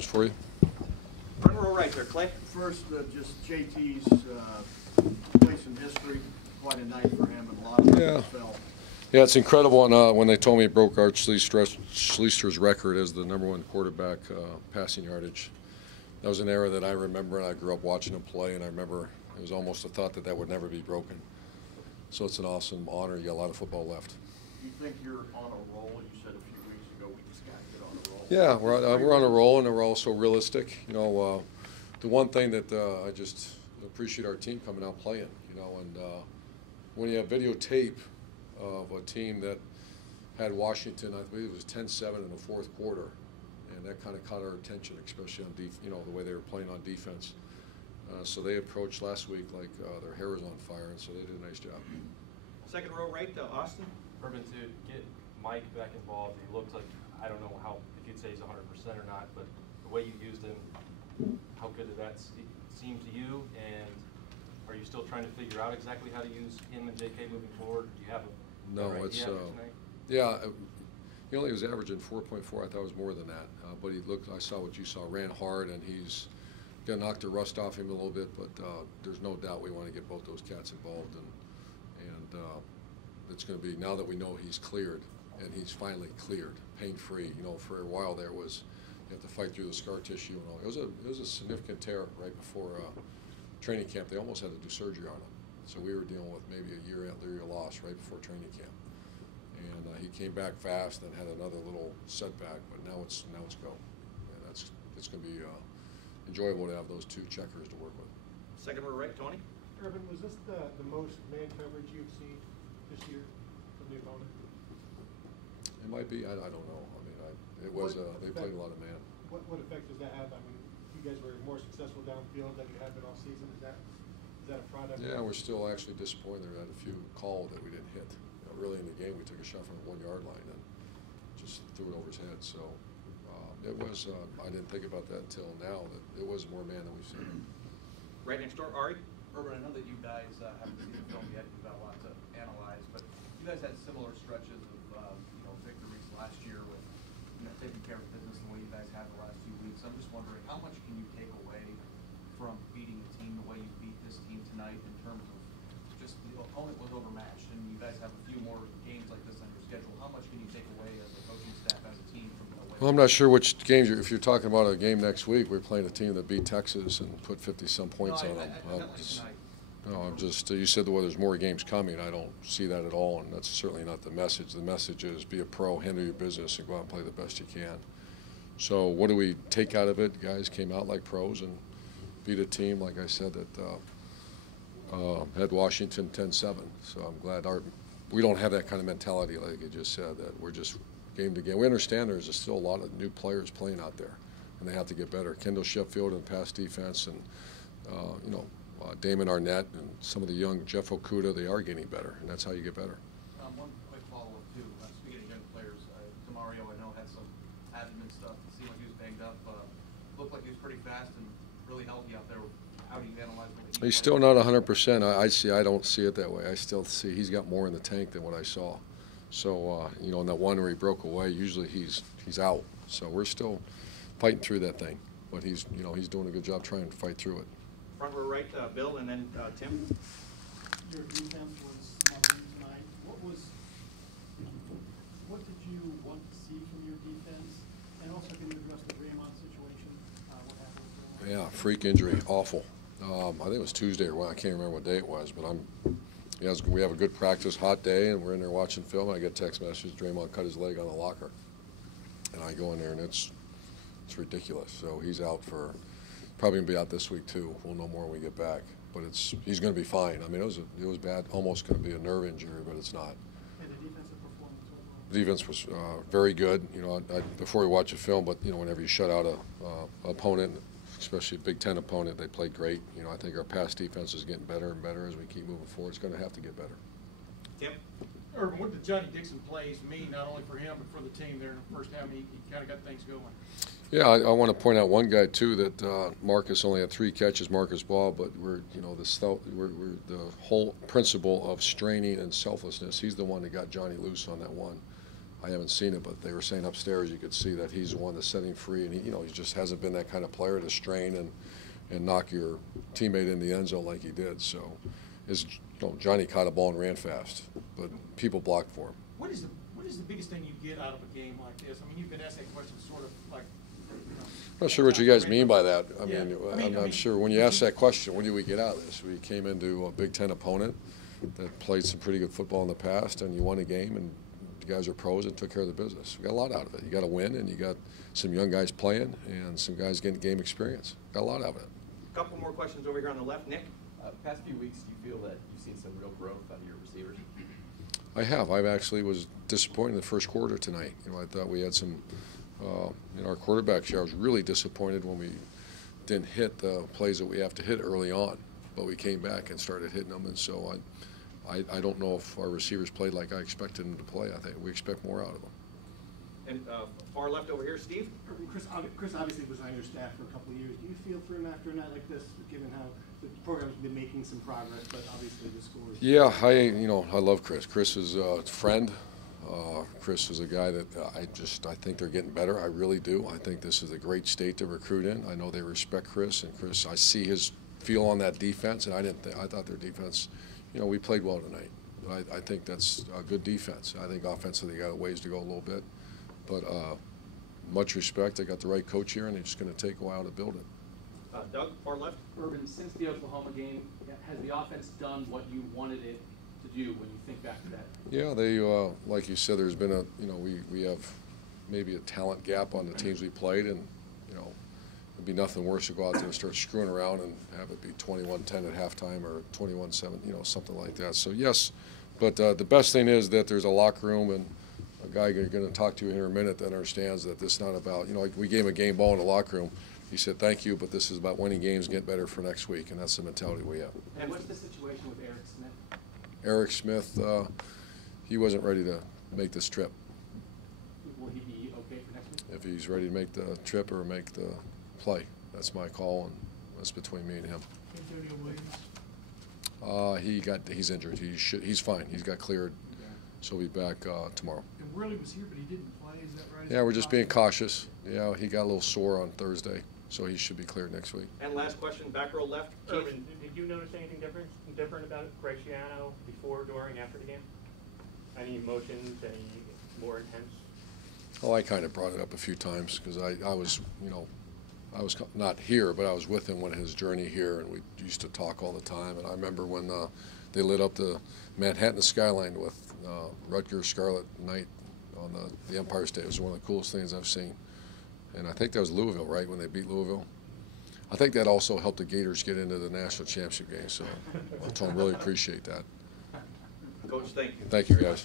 For you. Front row right there, Clay. First, just JT's place in history. Quite a night for him, and a lot of people fell. Yeah, it's incredible. And when they told me he broke Art Schleister's record as the #1 quarterback passing yardage, that was an era that I remember, and I grew up watching him play, and I remember it was almost a thought that would never be broken. So it's an awesome honor. You got a lot of football left. You think you're on a roll? You said a few weeks ago we just got to get on a roll. Yeah, we're on a roll, and we're also realistic. The one thing that I just appreciate our team coming out playing. And when you have videotape of a team that had Washington, I believe it was 10-7 in the fourth quarter, and that kind of caught our attention, especially on the way they were playing on defense. So they approached last week like their hair was on fire, and so they did a nice job. Second row right, Austin. Urban, to get Mike back involved, he looked like, I don't know if you'd say he's 100% or not, but the way you used him, how good did that seem to you? And are you still trying to figure out exactly how to use him and JK moving forward? Do you have a better idea after tonight? Yeah. He only was averaging 4.4. I thought it was more than that. But he looked, I saw what you saw, ran hard, and he's going to knock the rust off him a little bit. But there's no doubt we want to get both those cats involved. And it's going to be, now that we know he's cleared, and he's finally cleared, pain-free. For a while there was, you have to fight through the scar tissue and all. It was a significant tear right before training camp. They almost had to do surgery on him. So we were dealing with maybe a year loss right before training camp. And he came back fast and had another little setback, but now it's go. And it's going to be enjoyable to have those two checkers to work with. Second row right, Tony. Urban, was this the most man coverage you've seen this year from the opponent? It might be. I don't know. I mean, it was. They played a lot of man. What effect does that have? I mean, you guys were more successful downfield than you have been all season. Is that a product? Yeah, we're still actually disappointed. We had a few called that we didn't hit. Early in the game, we took a shot from the 1-yard line and just threw it over his head. So it was. I didn't think about that until now. That it was more man than we've seen. Right next door, Ari. Urban, I know that you guys haven't seen the film yet. You've got a lot to analyze, but you guys had similar stretches of victories last year with taking care of business the way you guys have the last few weeks. I'm just wondering, how much can you take away from beating a team the way you beat this team tonight in terms of just the opponent was overmatched, and you guys have a few more games like this on your schedule. How much can you take away as a coaching staff, as a team from the way? Well, I'm not sure which games. If you're talking about a game next week, we're playing a team that beat Texas and put 50-some points on them. I'm just. You said there's more games coming. I don't see that at all, and that's certainly not the message. The message is be a pro, handle your business, and go out and play the best you can. So what do we take out of it? Guys came out like pros and beat a team, like I said, that had Washington 10-7. So I'm glad we don't have that kind of mentality, like you just said, that we're just game to game. We understand there's still a lot of new players playing out there, and they have to get better. Kendall Sheffield in pass defense, and Damon Arnett and some of the young Jeff Okuda, they are getting better, and that's how you get better. One quick follow-up, too. Speaking of young players, Demario, I know, had some abdomen stuff. It seemed like he was banged up. Looked like he was pretty fast and really healthy out there. How do you analyze what he's still not 100%. I don't see it that way. I still see he's got more in the tank than what I saw. So, in that one where he broke away, usually he's out. So we're still fighting through that thing. But he's doing a good job trying to fight through it. Front row right, Bill, and then Tim. Your defense was tonight. What did you want to see from your defense? And also, can you address the Draymond situation? What happened? Yeah, freak injury, awful. I think it was Tuesday or I can't remember what day it was, but we have a good practice, hot day, and we're in there watching film. And I get a text message, Draymond cut his leg on the locker, and I go in there, and it's ridiculous. So he's out for. Probably gonna be out this week too. We'll know more when we get back. But he's gonna be fine. I mean, it was bad. Almost gonna be a nerve injury, but it's not. And the defensive performance overall? The defense was very good. Before we watch a film, but whenever you shut out a opponent, especially a Big Ten opponent, they played great. I think our pass defense is getting better and better as we keep moving forward. It's going to have to get better. Tim. Urban, what did Johnny Dixon plays mean not only for him but for the team there in the first half? He kind of got things going. Yeah, I want to point out one guy too that Marcus only had 3 catches, Marcus Ball, but we're the whole principle of straining and selflessness. He's the one that got Johnny loose on that one. I haven't seen it, but they were saying upstairs you could see that he's the one that's setting free, and he, you know, he just hasn't been that kind of player to strain and knock your teammate in the end zone like he did. So, Johnny caught a ball and ran fast, but people blocked for him. What is the biggest thing you get out of a game like this? I mean, you've been asked that question sort of like. I'm not sure what you guys mean by that. I Yeah. mean, I mean, I'm not sure. When you ask that question, what do we get out of this? We came into a Big Ten opponent that played some pretty good football in the past, and you won a game, and you guys are pros and took care of the business. We got a lot out of it. You got to win, and you got some young guys playing, and some guys getting game experience. Got a lot out of it. A couple more questions over here on the left. Nick? Past few weeks, do you feel that you've seen some real growth out of your receivers? I have. I actually was disappointed in the first quarter tonight. You know, I thought we had some, in our quarterback share. I was really disappointed when we didn't hit the plays that we have to hit early on, but we came back and started hitting them. And so I don't know if our receivers played like I expected them to play. I think we expect more out of them. And far left over here, Steve? Chris obviously was on your staff for a couple of years. Do you feel for him after a night like this, given how the program's been making some progress, but obviously the scores? Yeah, I love Chris. Chris is a friend. Chris is a guy that I think they're getting better. I really do. I think this is a great state to recruit in. I know they respect Chris, and Chris, I see his feel on that defense, and I thought their defense, you know, we played well tonight. I think that's a good defense. I think offensively they got a ways to go a little bit, but much respect. They got the right coach here, and they're just going to take a while to build it. Doug, far left? Urban, since the Oklahoma game, has the offense done what you wanted it to do when you think back to that? Yeah, they like you said, there's been we have maybe a talent gap on the teams we played, and you know, it'd be nothing worse to go out there and start screwing around and have it be 21-10 at halftime or 21-7, you know, something like that. So yes, but the best thing is that there's a locker room and a guy you're going to talk to in a minute that understands that this is not about, you know, like we gave him a game ball in the locker room. He said, thank you, but this is about winning games, get better for next week, and that's the mentality we have. And what's the situation with Eric Smith? Eric Smith, he wasn't ready to make this trip. Will he be okay for next week? If he's ready to make the trip or make the play, that's my call, and that's between me and him. Antonio Williams. He's injured. He's fine. He's got cleared, so he'll be back tomorrow. And Worley was here, but he didn't play. Is that right? Yeah, we're just being cautious. Yeah, he got a little sore on Thursday, so he should be cleared next week. And last question, back row left. Keith? Urban, did you notice anything different about Graciano before, during, after the game? Any emotions, any more intense? Well, I kind of brought it up a few times because I was, you know, I was not here, but I was with him on his journey here, and we used to talk all the time. And I remember when they lit up the Manhattan skyline with Rutgers Scarlet Night on the Empire State. It was one of the coolest things I've seen. And I think that was Louisville, right, when they beat Louisville? I think that also helped the Gators get into the national championship game, so I told them really appreciate that. Coach, thank you. Thank you, guys.